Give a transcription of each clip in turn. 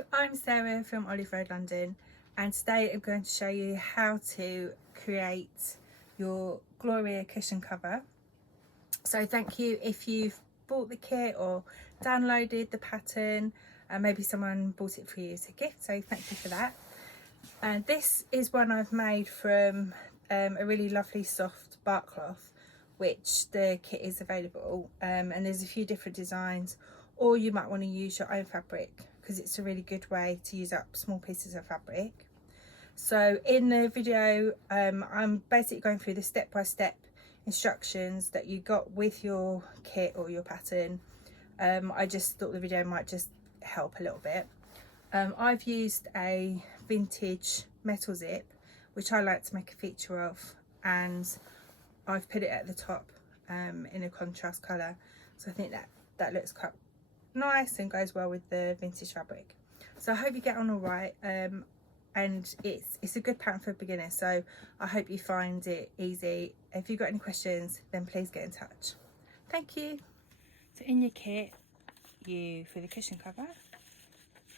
Hello, I'm Sarah from Olive Road London, and today I'm going to show you how to create your Gloria cushion cover. So thank you if you've bought the kit or downloaded the pattern, and maybe someone bought it for you as a gift, so thank you for that. And this is one I've made from a really lovely soft bark cloth, which the kit is available, and there's a few different designs, or you might want to use your own fabric because it's a really good way to use up small pieces of fabric. So in the video I'm basically going through the step-by-step instructions that you got with your kit or your pattern. I just thought the video might just help a little bit. I've used a vintage metal zip, which I like to make a feature of, and I've put it at the top in a contrast colour, so I think that looks quite nice and goes well with the vintage fabric. So I hope you get on all right, and it's a good pattern for beginners, so I hope you find it easy. If you've got any questions, then please get in touch. Thank you. So in your kit, for the cushion cover,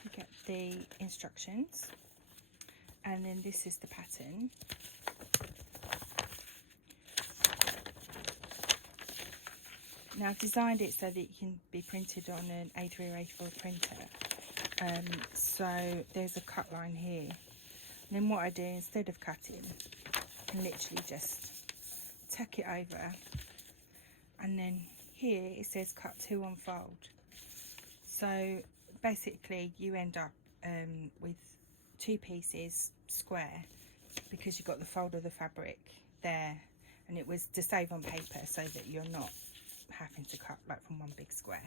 you get the instructions, and then this is the pattern. Now I've designed it so that it can be printed on an A3 or A4 printer. So there's a cut line here. And then what I do, instead of cutting, I can literally just tuck it over. And then here it says cut to unfold. So basically you end up with two pieces square, because you've got the fold of the fabric there. And it was to save on paper so that you're not having to cut like from one big square.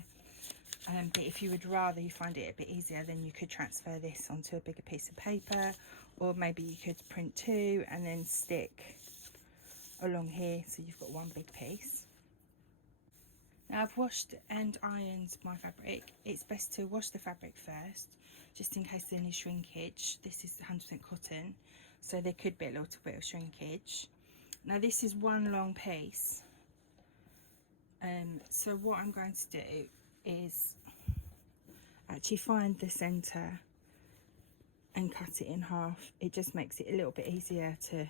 But if you would rather, you find it a bit easier, then you could transfer this onto a bigger piece of paper, or maybe you could print two and then stick along here so you've got one big piece. Now I've washed and ironed my fabric. It's best to wash the fabric first, just in case there's any shrinkage. This is 100% cotton, so there could be a little bit of shrinkage. Now this is one long piece. So what I'm going to do is actually find the centre and cut it in half. It just makes it a little bit easier to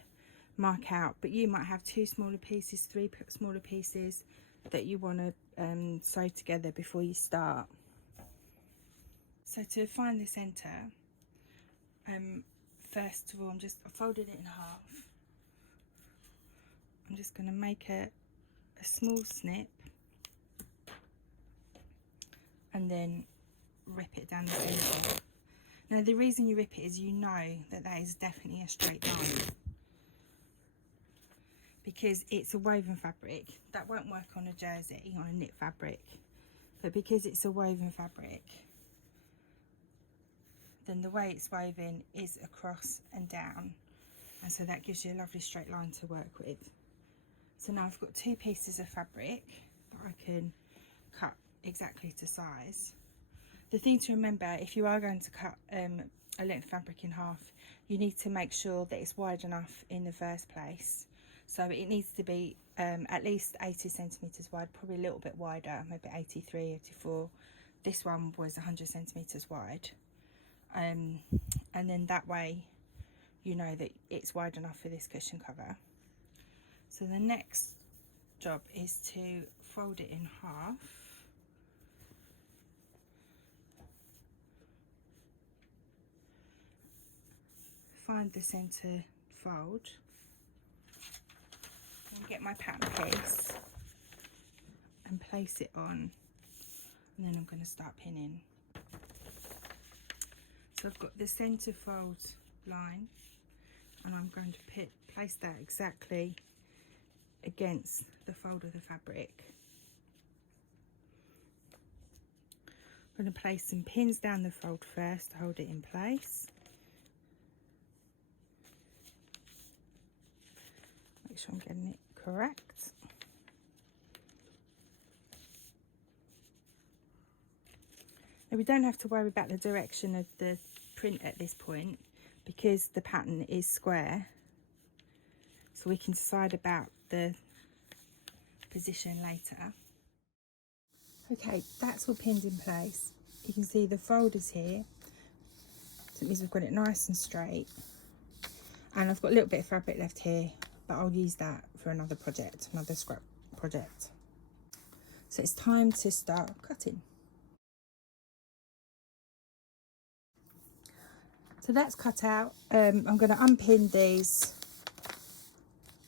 mark out, but you might have two smaller pieces, three smaller pieces that you want to sew together before you start. So to find the centre, first of all I folded it in half. I'm just going to make a small snip and then rip it down the centre. Now the reason you rip it is you know that is definitely a straight line, because it's a woven fabric. That won't work on a jersey, on a knit fabric, but because it's a woven fabric, then the way it's woven is across and down, and so that gives you a lovely straight line to work with. So now I've got two pieces of fabric that I can cut exactly to size. The thing to remember, if you are going to cut a length fabric in half, you need to make sure that it's wide enough in the first place. So it needs to be at least 80 centimetres wide, probably a little bit wider, maybe 83, 84. This one was 100 centimetres wide. And then that way you know that it's wide enough for this cushion cover. So the next job is to fold it in half. Find the centre fold. And get my pattern piece and place it on. And then I'm going to start pinning. So I've got the centre fold line, and I'm going to place that exactly against the fold of the fabric. I'm going to place some pins down the fold first to hold it in place. Make sure I'm getting it correct. Now we don't have to worry about the direction of the print at this point, because the pattern is square, so we can decide about the position later. Okay, that's all pinned in place. You can see the fold is here, So it means we've got it nice and straight. And I've got a little bit of fabric left here, but I'll use that for another project, another scrap project. So it's time to start cutting. So that's cut out. I'm going to unpin these,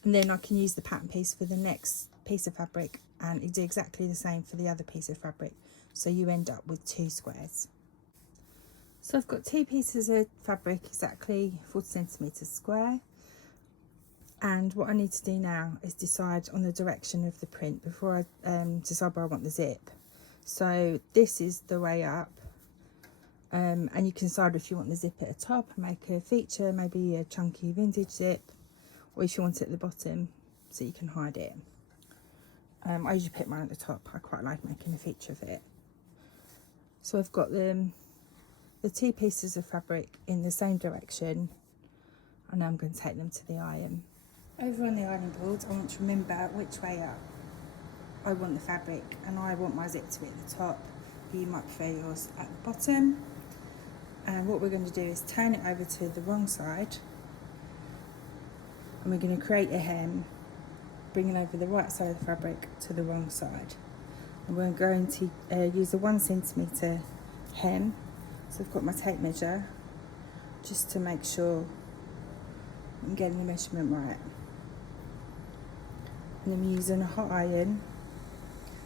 and then I can use the pattern piece for the next piece of fabric, and you do exactly the same for the other piece of fabric. So you end up with 2 squares. So I've got 2 pieces of fabric, exactly 40 centimetres square. And what I need to do now is decide on the direction of the print before I decide where I want the zip. So this is the way up, and you can decide if you want the zip at the top and make a feature, maybe a chunky vintage zip, or if you want it at the bottom so you can hide it. I usually put mine at the top. I quite like making a feature of it. So I've got the 2 pieces of fabric in the same direction, and now I'm going to take them to the iron. Over on the ironing board, I want to remember which way up I want the fabric, and I want my zip to be at the top. You might prefer yours at the bottom. And what we're going to do is turn it over to the wrong side, and we're going to create a hem, bringing over the right side of the fabric to the wrong side. And we're going to use a 1 centimetre hem. So I've got my tape measure just to make sure I'm getting the measurement right. And I'm using a hot iron.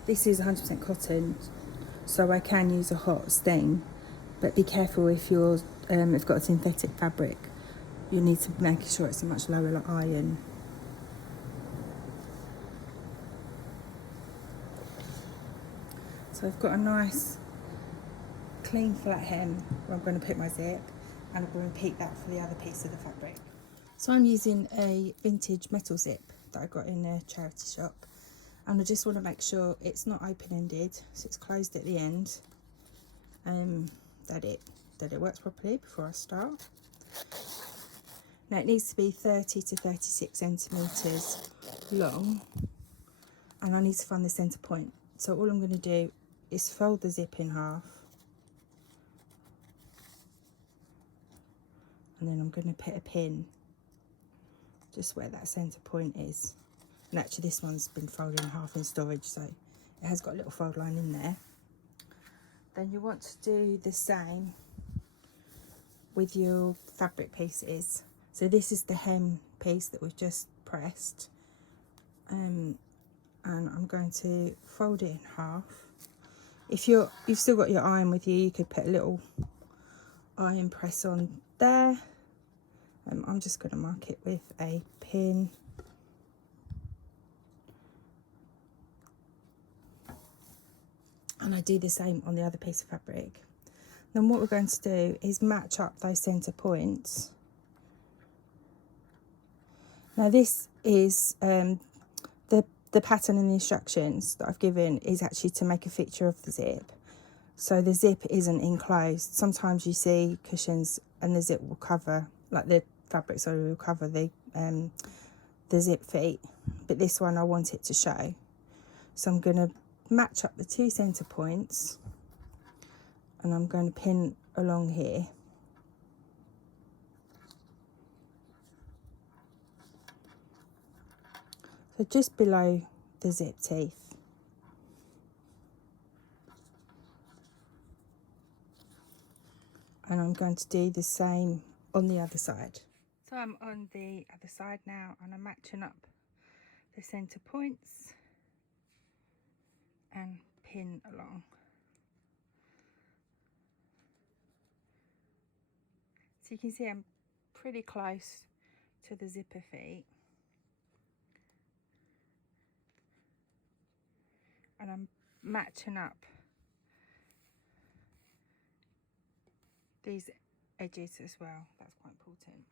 This is 100% cotton, so I can use a hot steam, but be careful if you've got a synthetic fabric. You need to make sure it's a much lower iron. So I've got a nice clean flat hem where I'm going to put my zip, and I'm going to repeat that for the other piece of the fabric. So I'm using a vintage metal zip that I got in a charity shop, and I just want to make sure it's not open-ended, so it's closed at the end, that it works properly before I start. Now it needs to be 30 to 36 centimetres long, and I need to find the centre point. So all I'm going to do is fold the zip in half, and then I'm going to put a pin just where that centre point is. And actually this one's been folded in half in storage, so it has got a little fold line in there. Then you want to do the same with your fabric pieces. So this is the hem piece that we've just pressed, and I'm going to fold it in half. If you've still got your iron with you, you could put a little iron press on there. I'm just going to mark it with a pin. And I do the same on the other piece of fabric. Then what we're going to do is match up those centre points. Now this is the pattern and the instructions that I've given is actually to make a feature of the zip. So the zip isn't enclosed. Sometimes you see cushions and the zip will cover, like the fabric, sorry, will cover the zip feet. But this one I want it to show. So I'm going to match up the 2 centre points, and I'm going to pin along here. So just below the zip teeth. And I'm going to do the same on the other side. So I'm on the other side now, and I'm matching up the centre points and pin along. So you can see I'm pretty close to the zipper feet. And I'm matching up these edges as well. That's quite important.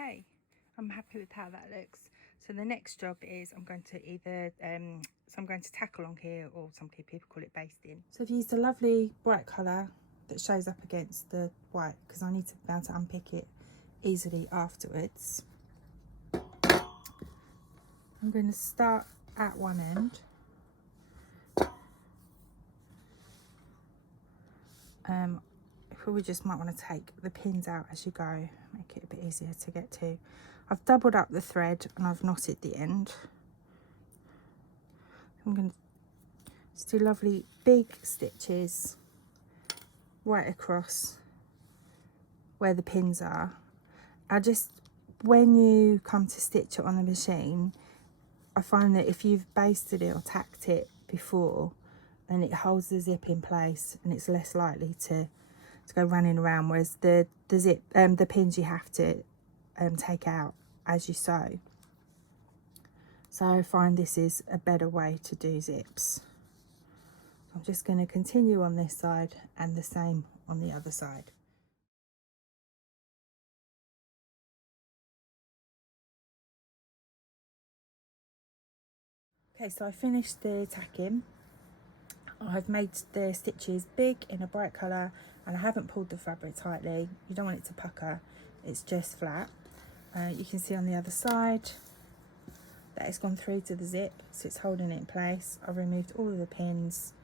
Okay, I'm happy with how that looks. So the next job is I'm going to either I'm going to tack along here, or some people call it basting. So I've used a lovely bright colour that shows up against the white because I need to be able to unpick it easily afterwards. I'm going to start at one end. We just might want to take the pins out as you go, make it a bit easier to get to. I've doubled up the thread and I've knotted the end. I'm going to just do lovely big stitches right across where the pins are. When you come to stitch it on the machine, I find that if you've basted it or tacked it before, then it holds the zip in place and it's less likely to go running around, whereas the pins you have to take out as you sew. So I find this is a better way to do zips. I'm just going to continue on this side and the same on the other side. Okay, so I finished the tacking. I've made the stitches big in a bright colour and I haven't pulled the fabric tightly. You don't want it to pucker, it's just flat. You can see on the other side that it's gone through to the zip, so it's holding it in place. I've removed all of the pins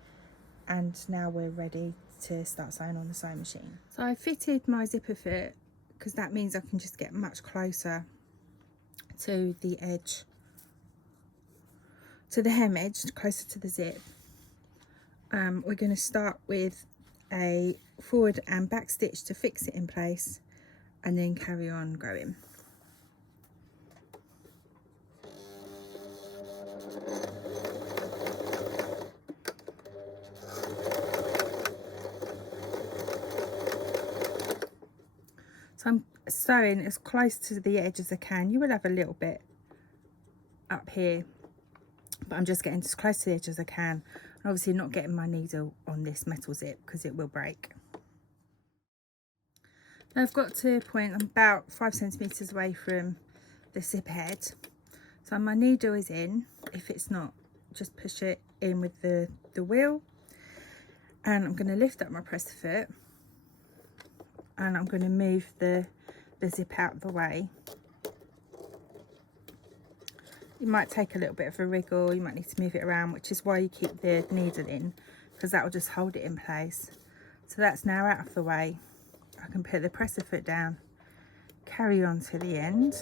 and now we're ready to start sewing on the sewing machine. So I fitted my zipper fit because that means I can just get much closer to the edge, to the hem edge, closer to the zip. We're going to start with a forward and back stitch to fix it in place and then carry on going. So I'm sewing as close to the edge as I can. You will have a little bit up here, but I'm just getting as close to the edge as I can. And obviously not getting my needle on this metal zip because it will break. Now I've got to a point, I'm about 5 centimetres away from the zip head. So my needle is in. If it's not, just push it in with the wheel. And I'm going to lift up my press foot. And I'm going to move the zip out of the way. You might take a little bit of a wriggle, you might need to move it around, which is why you keep the needle in, because that will just hold it in place. So that's now out of the way. I can put the presser foot down, carry on to the end.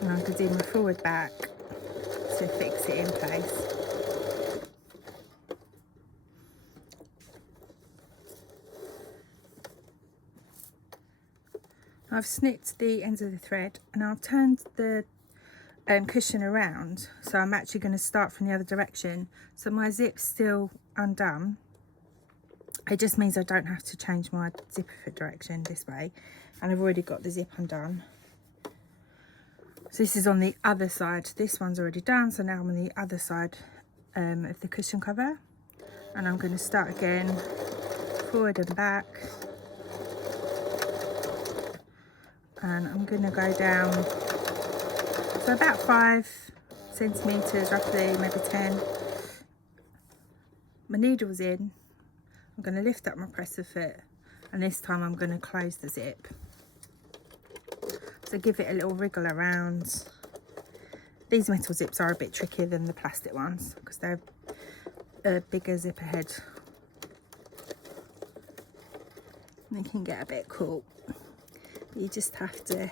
And I'm going to do my forward back to fix it in place. I've snipped the ends of the thread and I've turned the cushion around, so I'm actually going to start from the other direction. So my zip's still undone. It just means I don't have to change my zipper foot direction this way, and I've already got the zip undone. So this is on the other side. This one's already done, so now I'm on the other side of the cushion cover, and I'm going to start again, forward and back. And I'm going to go down, so about 5 centimetres roughly, maybe 10. My needle's in. I'm going to lift up my presser foot, and this time I'm going to close the zip. So give it a little wriggle around. These metal zips are a bit trickier than the plastic ones because they're a bigger zipper head. They can get a bit caught. You just have to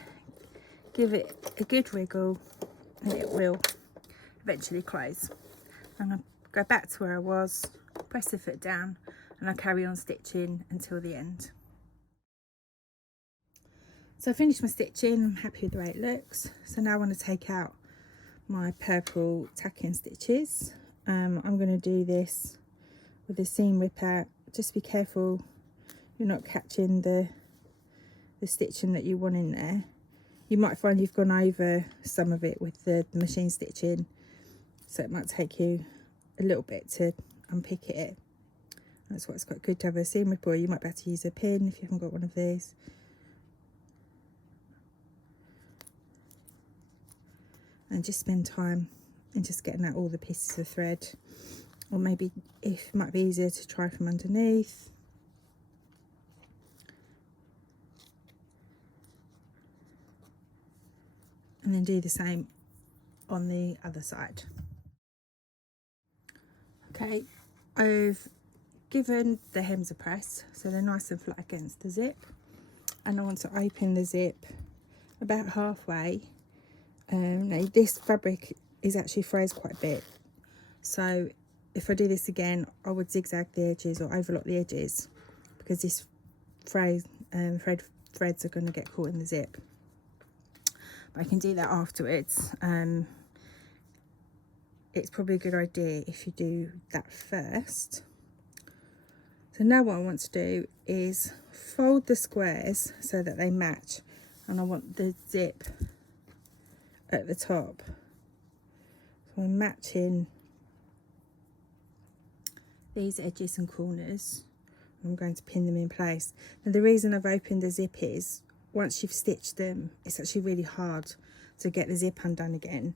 give it a good wriggle and it will eventually close. And I'll go back to where I was, press the foot down, and I'll carry on stitching until the end. So I finished my stitching, I'm happy with the way it looks. So now I want to take out my purple tacking stitches. I'm going to do this with the seam ripper. Just be careful you're not catching the stitching that you want in there. You might find you've gone over some of it with the machine stitching, so it might take you a little bit to unpick it. That's why it's quite good to have a seam ripper. You might be able to use a pin if you haven't got one of these. And just spend time in just getting out all the pieces of thread. Or maybe if it might be easier to try from underneath. And then do the same on the other side. Okay, I've given the hems a press so they're nice and flat against the zip, and I want to open the zip about halfway. Now this fabric is actually froze quite a bit, so if I do this again I would zigzag the edges or overlock the edges, because this threads are going to get caught in the zip. But I can do that afterwards. It's probably a good idea if you do that first. So now what I want to do is fold the squares so that they match, and I want the zip at the top. So I'm matching these edges and corners. I'm going to pin them in place. And the reason I've opened the zip is once you've stitched them, it's actually really hard to get the zip undone again.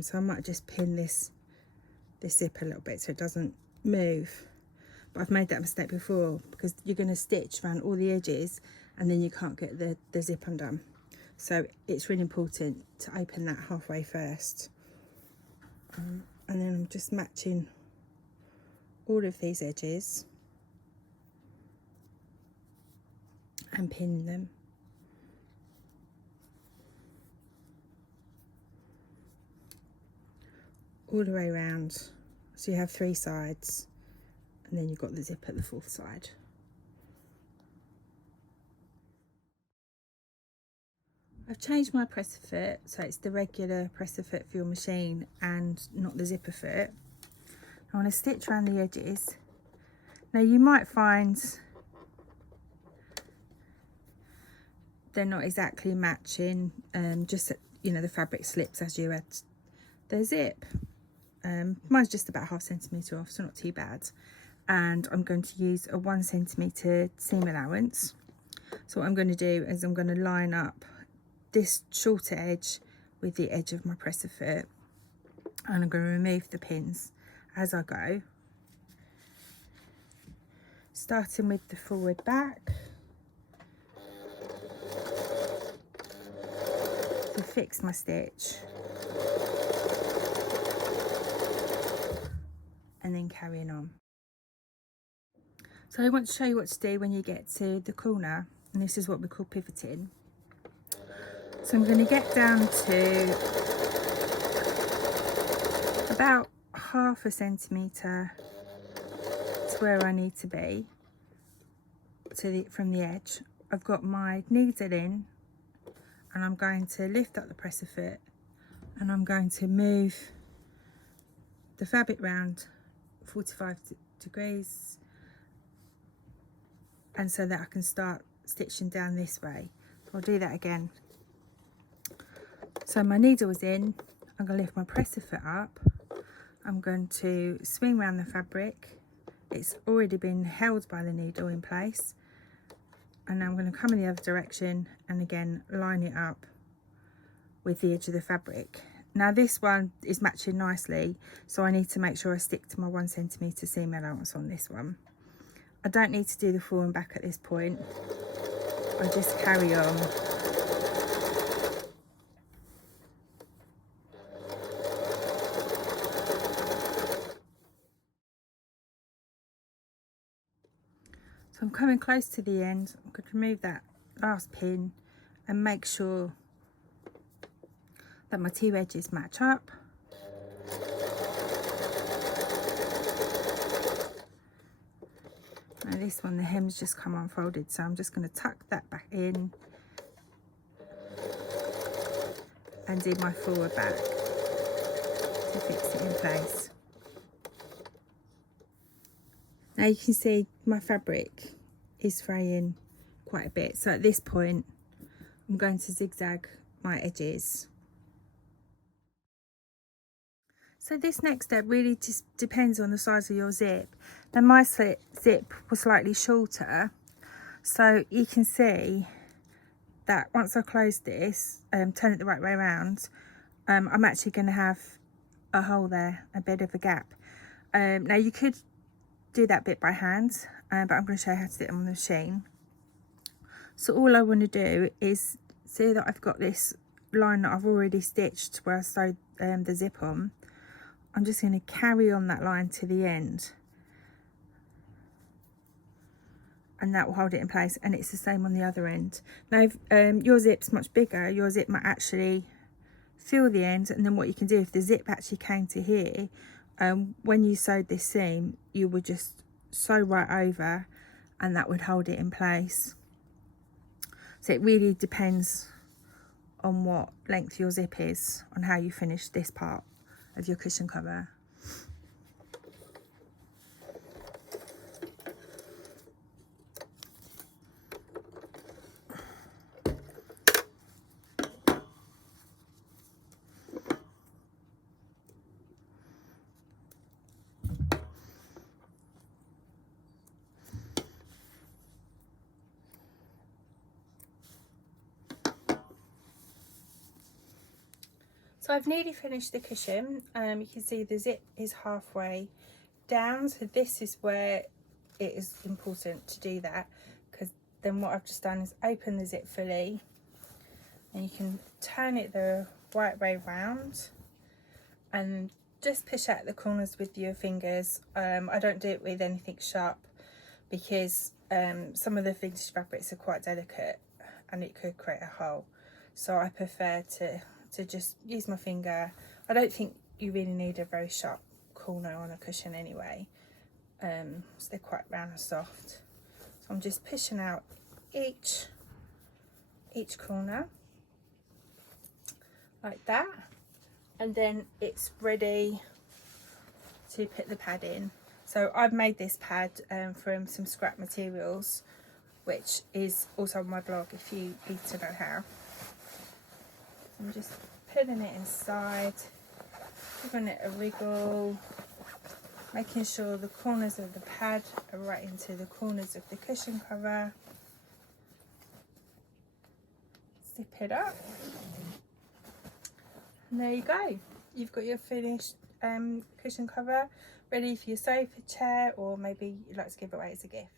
So I might just pin this zip a little bit so it doesn't move. But I've made that mistake before, because you're going to stitch around all the edges and then you can't get the zip undone. So it's really important to open that halfway first. And then I'm just matching all of these edges and pinning them. All the way around, so you have 3 sides, and then you've got the zip at the 4th side. I've changed my presser foot, so it's the regular presser foot for your machine and not the zipper foot. I want to stitch around the edges. Now you might find they're not exactly matching, just you know, the fabric slips as you add the zip. Mine's just about ½ centimetre off, so not too bad. And I'm going to use a 1 centimetre seam allowance. So what I'm going to do is I'm going to line up this shorter edge with the edge of my presser foot, and I'm going to remove the pins as I go, starting with the forward back to fix my stitch, and then carrying on. So I want to show you what to do when you get to the corner, and this is what we call pivoting. So I'm going to get down to about ½ centimetre to where I need to be from the edge. I've got my needle in, and I'm going to lift up the presser foot, and I'm going to move the fabric round 45 degrees, and so that I can start stitching down this way. So I'll do that again. So my needle is in, I'm going to lift my presser foot up, I'm going to swing around the fabric, it's already been held by the needle in place, and now I'm going to come in the other direction and again line it up with the edge of the fabric. Now this one is matching nicely, so I need to make sure I stick to my 1 centimetre seam allowance on this one. I don't need to do the forward and back at this point, I just carry on. So I'm coming close to the end. I'm going to remove that last pin and make sure that my 2 edges match up. Now this one, the hem's just come unfolded, so I'm just going to tuck that back in and do my forward back to fix it in place. Now you can see my fabric is fraying quite a bit, so at this point I'm going to zigzag my edges. So this next step really just depends on the size of your zip. Now my zip was slightly shorter, so you can see that once I close this, turn it the right way around, I'm actually going to have a hole there, a bit of a gap. Now you could do that bit by hand, but I'm going to show you how to do it on the machine. So all I want to do is see that I've got this line that I've already stitched where I sewed the zip on. I'm just going to carry on that line to the end, and that will hold it in place, and it's the same on the other end. Now if your zip's much bigger, your zip might actually fill the end, and then what you can do, if the zip actually came to here, when you sewed this seam, you would just sew right over and that would hold it in place. So it really depends on what length your zip is on how you finish this part of your cushion cover. So I've nearly finished the cushion. You can see the zip is halfway down, so this is where it is important to do that, because then what I've just done is open the zip fully, and you can turn it the right way round and just push out the corners with your fingers. I don't do it with anything sharp because some of the vintage fabrics are quite delicate and it could create a hole, so I prefer to just use my finger. I don't think you really need a very sharp corner on a cushion anyway, so they're quite round and soft. So I'm just pushing out each corner like that, and then it's ready to put the pad in. So I've made this pad from some scrap materials, which is also on my blog if you need to know how. I'm just putting it inside, giving it a wriggle, making sure the corners of the pad are right into the corners of the cushion cover. Zip it up, and there you go. You've got your finished cushion cover ready for your sofa chair, or maybe you'd like to give it away as a gift.